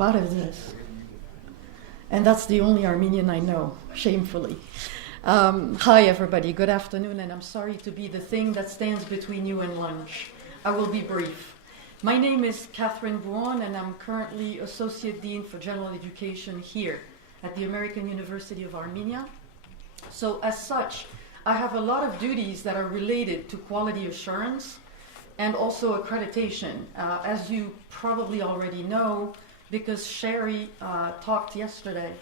Barevdes. And that's the only Armenian I know, shamefully. Hi, everybody. Good afternoon, and I'm sorry to be the thing that stands between you and lunch. I will be brief. My name is Caitlin Bouon, and I'm currently Associate Dean for General Education here at the American University of Armenia. So as such, I have a lot of duties that are related to quality assurance and also accreditation. As you probably already know, because Sherry talked yesterday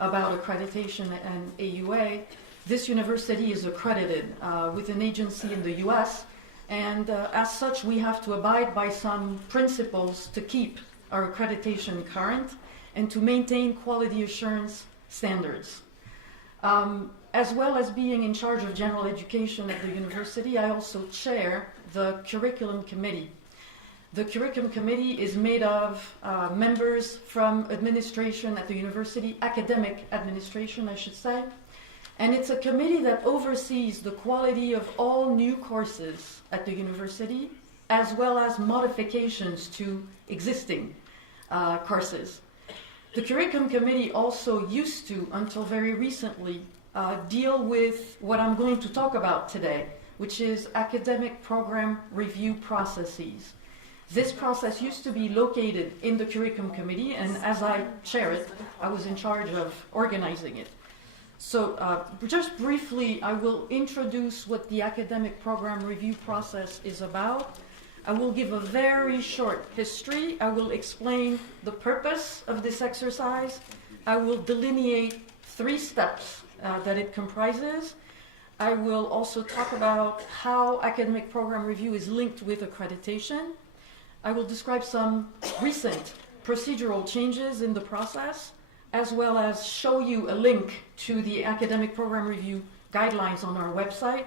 about accreditation and AUA, this university is accredited with an agency in the US, and as such we have to abide by some principles to keep our accreditation current and to maintain quality assurance standards. As well as being in charge of general education at the university, I also chair the curriculum committee. The curriculum committee is made of members from administration at the university, academic administration, I should say, and it's a committee that oversees the quality of all new courses at the university, as well as modifications to existing courses. The curriculum committee also used to, until very recently, deal with what I'm going to talk about today, which is academic program review processes. This process used to be located in the curriculum committee, and as I chair it, I was in charge of organizing it. So just briefly, I will introduce what the academic program review process is about. I will give a very short history. I will explain the purpose of this exercise. I will delineate 3 steps that it comprises. I will also talk about how academic program review is linked with accreditation. I will describe some recent procedural changes in the process, as well as show you a link to the academic program review guidelines on our website.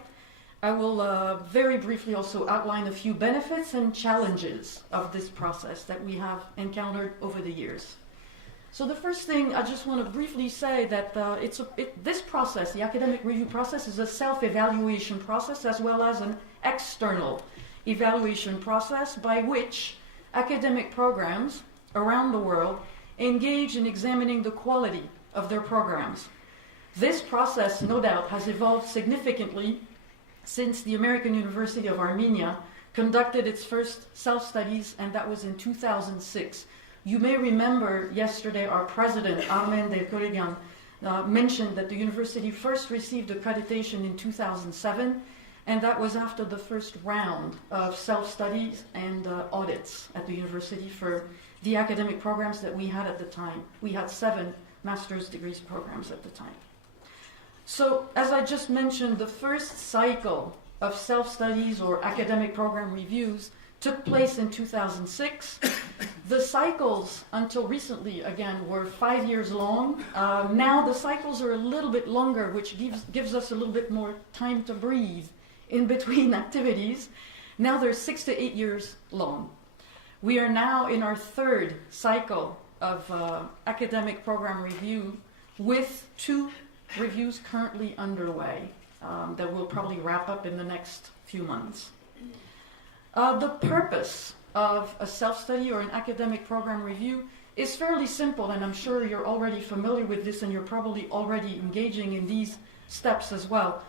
I will very briefly also outline a few benefits and challenges of this process that we have encountered over the years. So the first thing I just want to briefly say that this process, the academic review process, is a self-evaluation process as well as an external evaluation process by which academic programs around the world engage in examining the quality of their programs. This process, no doubt, has evolved significantly since the American University of Armenia conducted its first self-studies, and that was in 2006. You may remember yesterday our president, Armen Derkoryan, mentioned that the university first received accreditation in 2007, and that was after the first round of self-studies and audits at the university for the academic programs that we had at the time. We had 7 master's degrees programs at the time. So, as I just mentioned, the first cycle of self-studies or academic program reviews took place in 2006. The cycles, until recently, again, were 5 years long. Now the cycles are a little bit longer, which gives us a little bit more time to breathe in between activities. Now they're 6 to 8 years long. We are now in our 3rd cycle of academic program review with 2 reviews currently underway that will probably wrap up in the next few months. The purpose of a self-study or an academic program review is fairly simple, and I'm sure you're already familiar with this and you're probably already engaging in these steps as well.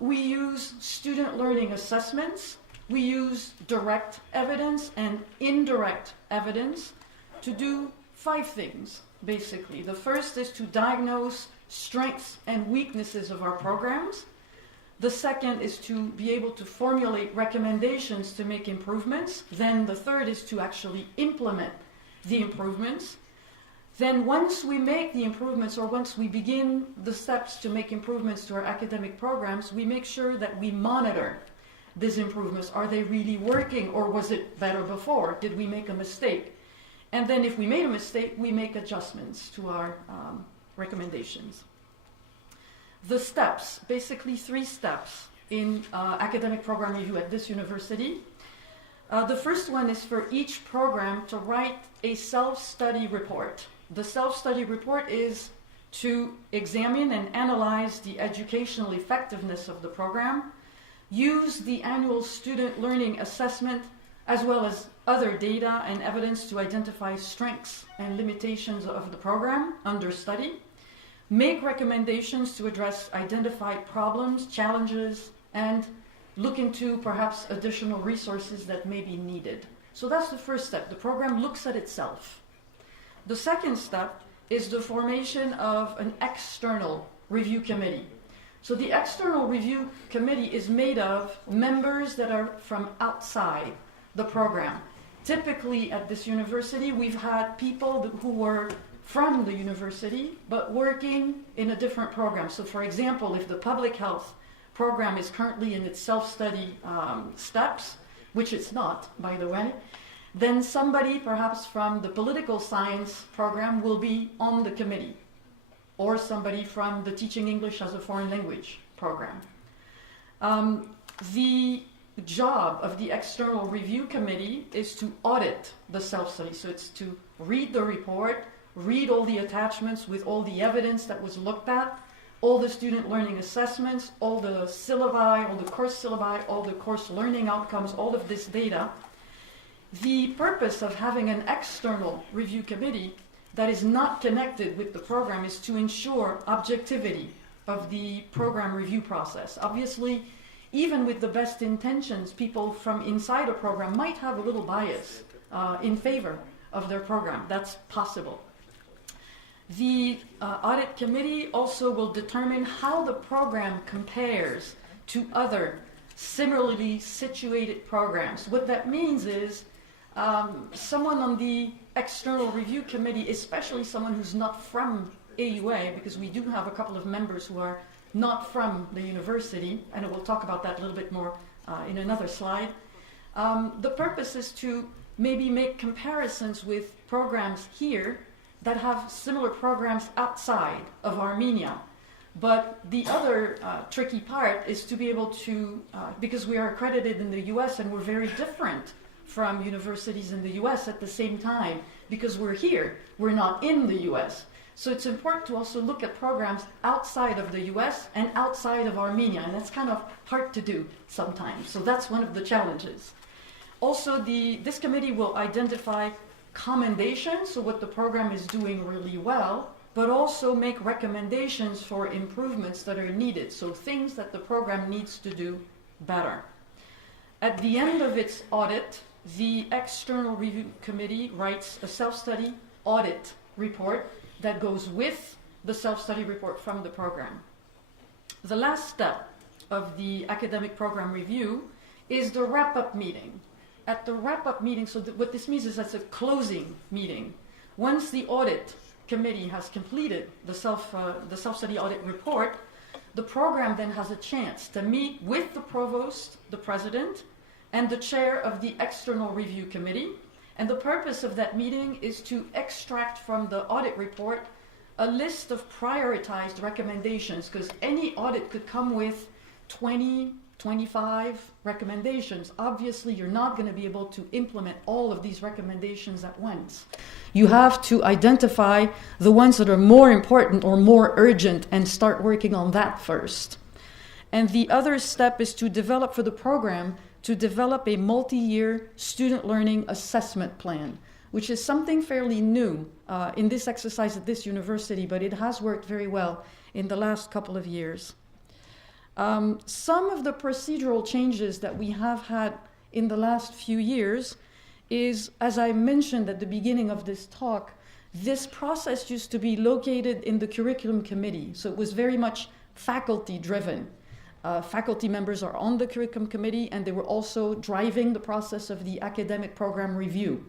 We use student learning assessments, we use direct evidence and indirect evidence to do 5 things, basically. The first is to diagnose strengths and weaknesses of our programs. The second is to be able to formulate recommendations to make improvements. Then the third is to actually implement the improvements. Then once we make the improvements, or once we begin the steps to make improvements to our academic programs, we make sure that we monitor these improvements. Are they really working, or was it better before? Did we make a mistake? And then if we made a mistake, we make adjustments to our recommendations. The steps, basically 3 steps in academic program review at this university. The first one is for each program to write a self-study report. The self-study report is to examine and analyze the educational effectiveness of the program, use the annual student learning assessment as well as other data and evidence to identify strengths and limitations of the program under study, make recommendations to address identified problems, challenges, and look into perhaps additional resources that may be needed. So that's the first step. The program looks at itself. The second step is the formation of an external review committee. So the external review committee is made of members that are from outside the program. Typically at this university, we've had people who were from the university, but working in a different program. So for example, if the public health program is currently in its self-study steps, which it's not, by the way, then somebody perhaps from the political science program will be on the committee, or somebody from the teaching English as a foreign language program. The job of the external review committee is to audit the self-study. So it's to read the report, read all the attachments with all the evidence that was looked at, all the student learning assessments, all the syllabi, all the course syllabi, all the course learning outcomes, all of this data. The purpose of having an external review committee that is not connected with the program is to ensure objectivity of the program review process. Obviously, even with the best intentions, people from inside a program might have a little bias in favor of their program. That's possible. The audit committee also will determine how the program compares to other similarly situated programs. What that means is someone on the external review committee, especially someone who's not from AUA, because we do have a couple of members who are not from the university, and we'll talk about that a little bit more in another slide. The purpose is to maybe make comparisons with programs here that have similar programs outside of Armenia. But the other tricky part is to be able to, because we are accredited in the US and we're very different from universities in the US at the same time, because we're here, we're not in the US. So it's important to also look at programs outside of the US and outside of Armenia, and that's kind of hard to do sometimes. So that's one of the challenges. Also, this committee will identify commendations, so what the program is doing really well, but also make recommendations for improvements that are needed, so things that the program needs to do better. At the end of its audit, the external review committee writes a self-study audit report that goes with the self-study report from the program. The last step of the academic program review is the wrap-up meeting. At the wrap-up meeting, so what this means is that's a closing meeting. Once the audit committee has completed the self-study audit report, the program then has a chance to meet with the provost, the president, and the chair of the external review committee. And the purpose of that meeting is to extract from the audit report a list of prioritized recommendations, because any audit could come with 20, 25 recommendations. Obviously, you're not going to be able to implement all of these recommendations at once. You have to identify the ones that are more important or more urgent and start working on that first. And the other step is to develop for the program, to develop a multi-year student learning assessment plan, which is something fairly new in this exercise at this university, but it has worked very well in the last couple of years. Some of the procedural changes that we have had in the last few years is, as I mentioned at the beginning of this talk, this process used to be located in the curriculum committee, so it was very much faculty-driven. Faculty members are on the curriculum committee, and they were also driving the process of the academic program review.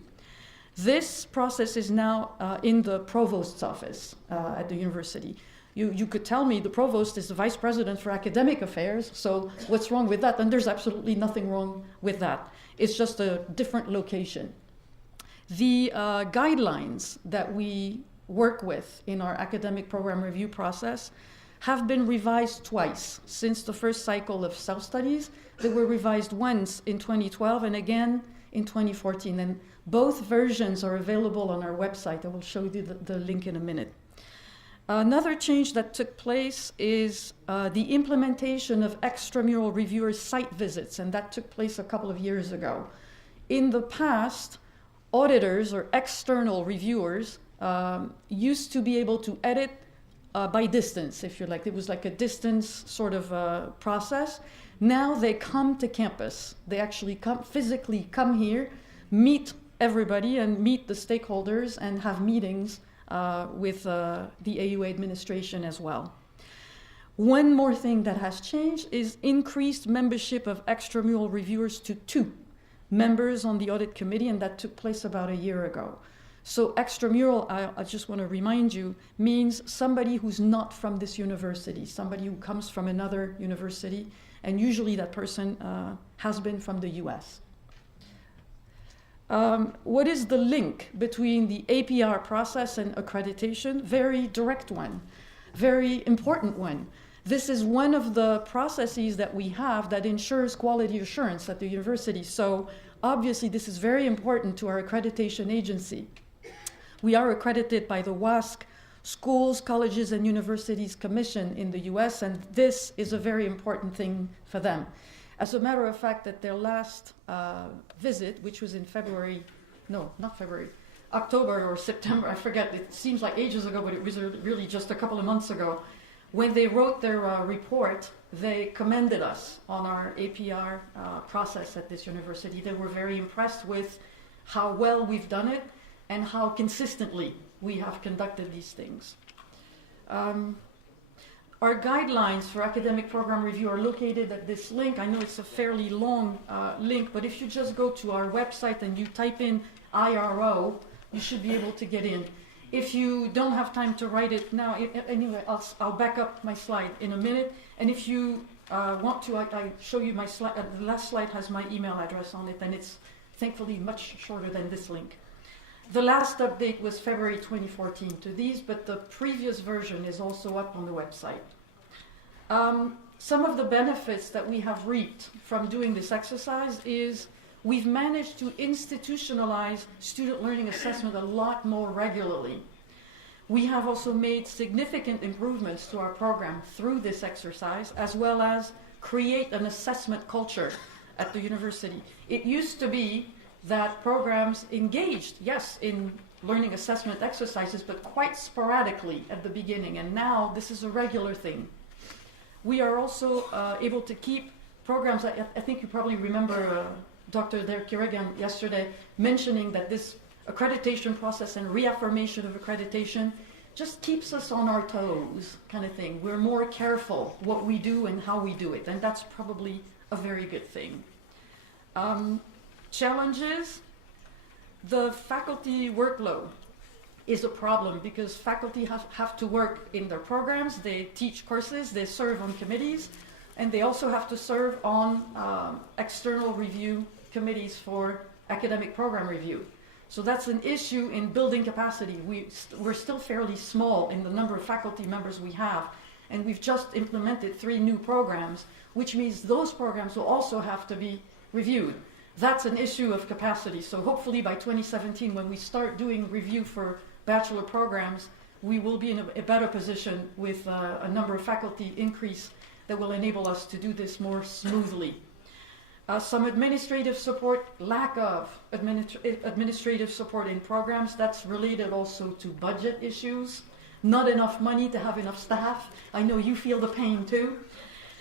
This process is now in the provost's office at the university. You could tell me the provost is the vice president for academic affairs, so what's wrong with that? And there's absolutely nothing wrong with that. It's just a different location. The guidelines that we work with in our academic program review process have been revised twice since the first cycle of self-studies. They were revised once in 2012 and again in 2014. And both versions are available on our website. I will show you the link in a minute. Another change that took place is the implementation of extramural reviewer site visits, and that took place a couple of years ago. In the past, auditors or external reviewers used to be able to edit by distance, if you like. It was like a distance sort of process. Now they come to campus. They actually physically come here, meet everybody and meet the stakeholders and have meetings with the AUA administration as well. One more thing that has changed is increased membership of extramural reviewers to 2 members on the audit committee, and that took place about a year ago. So extramural, I just want to remind you, means somebody who's not from this university, somebody who comes from another university, and usually that person has been from the US. What is the link between the APR process and accreditation? Very direct one, very important one. This is one of the processes that we have that ensures quality assurance at the university. So obviously this is very important to our accreditation agency. We are accredited by the WASC Schools, Colleges, and Universities Commission in the US, and this is a very important thing for them. As a matter of fact, at their last visit, which was in October or September, I forget, it seems like ages ago, but it was really just a couple of months ago. When they wrote their report, they commended us on our APR process at this university. They were very impressed with how well we've done it and how consistently we have conducted these things. Our guidelines for academic program review are located at this link. I know it's a fairly long link, but if you just go to our website and you type in IRO, you should be able to get in. If you don't have time to write it now, anyway, I'll back up my slide in a minute. And if you want to, I show you my slide. The last slide has my email address on it, and it's thankfully much shorter than this link. The last update was February 2014 to these, but the previous version is also up on the website. Some of the benefits that we have reaped from doing this exercise is we've managed to institutionalize student learning assessment a lot more regularly. We have also made significant improvements to our program through this exercise, as well as create an assessment culture at the university. It used to be that programs engaged, yes, in learning assessment exercises, but quite sporadically at the beginning, and now this is a regular thing. We are also able to keep programs. I think you probably remember Dr. Kiragan yesterday mentioning that this accreditation process and reaffirmation of accreditation just keeps us on our toes, kind of thing. We're more careful what we do and how we do it, and that's probably a very good thing. Challenges, the faculty workload is a problem because faculty have to work in their programs, they teach courses, they serve on committees, and they also have to serve on external review committees for academic program review. So that's an issue in building capacity. We're still fairly small in the number of faculty members we have, and we've just implemented 3 new programs, which means those programs will also have to be reviewed. That's an issue of capacity. So hopefully by 2017, when we start doing review for bachelor programs, we will be in a better position with a number of faculty increase that will enable us to do this more smoothly. Some administrative support, lack of administrative support in programs, that's related also to budget issues. Not enough money to have enough staff. I know you feel the pain too.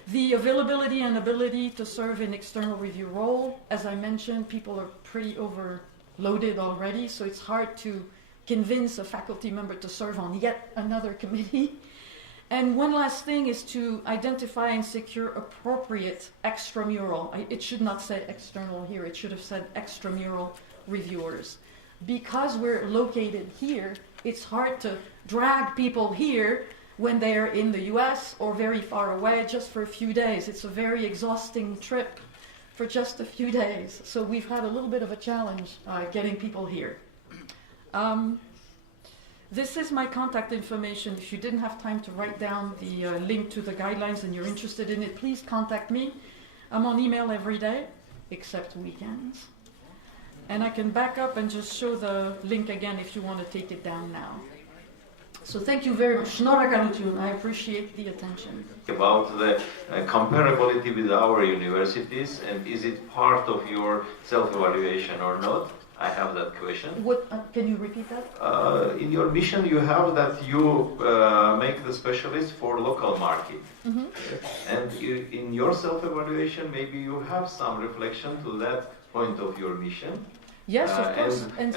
The availability and ability to serve in external review role, as I mentioned, people are pretty overloaded already, so it's hard to convince a faculty member to serve on yet another committee. And one last thing is to identify and secure appropriate extramural. It should not say external here, it should have said extramural reviewers. Because we're located here, it's hard to drag people here when they're in the US or very far away just for a few days. It's a very exhausting trip for just a few days. So we've had a little bit of a challenge getting people here. This is my contact information. If you didn't have time to write down the link to the guidelines and you're interested in it, please contact me. I'm on email every day, except weekends. And I can back up and just show the link again if you want to take it down now. So thank you very much. Շնորհակալություն. I appreciate the attention. About the comparability with our universities, and is it part of your self-evaluation or not? I have that question. What can you repeat that? In your mission, you have that you make the specialist for local market. Mm-hmm. And in your self-evaluation, maybe you have some reflection to that point of your mission. Yes, of course. And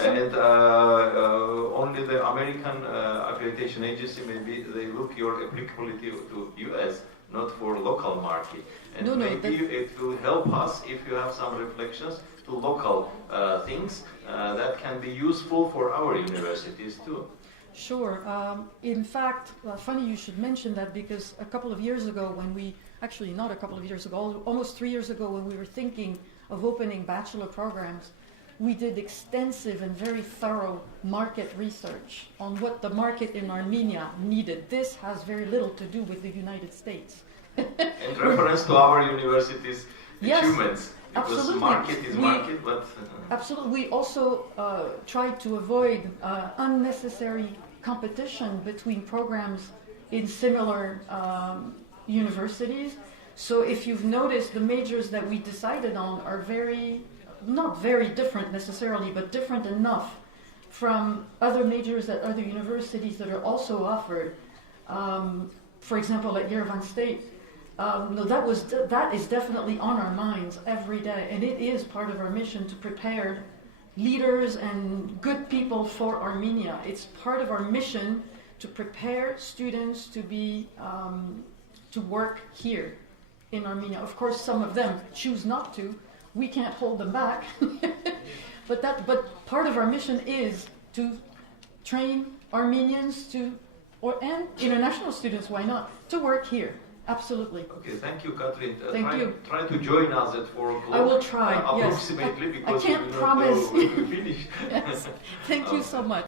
only the American accreditation agency, maybe they look your applicability to US, not for local market. And maybe it will help us if you have some reflections to local things that can be useful for our universities too. Sure. In fact, funny you should mention that, because a couple of years ago when we, actually not a couple of years ago, almost 3 years ago when we were thinking of opening bachelor programs, we did extensive and very thorough market research on what the market in Armenia needed. This has very little to do with the United States. In reference to our universities' achievements. Because absolutely. Market is market, but... Absolutely. We also tried to avoid unnecessary competition between programs in similar universities. So if you've noticed, the majors that we decided on are not very different necessarily, but different enough from other majors at other universities that are also offered. For example, at Yerevan State, that is definitely on our minds every day, and it is part of our mission to prepare leaders and good people for Armenia. It's part of our mission to prepare students to be to work here in Armenia. Of course, some of them choose not to. We can't hold them back. but part of our mission is to train Armenians and international students, why not, to work here. Absolutely. Okay, thank you, Katrin. Thank you. Try to join us at 4 o'clock. I will try, approximately, yes. Because I can't we promise. Know when we finish. Yes. Thank you so much.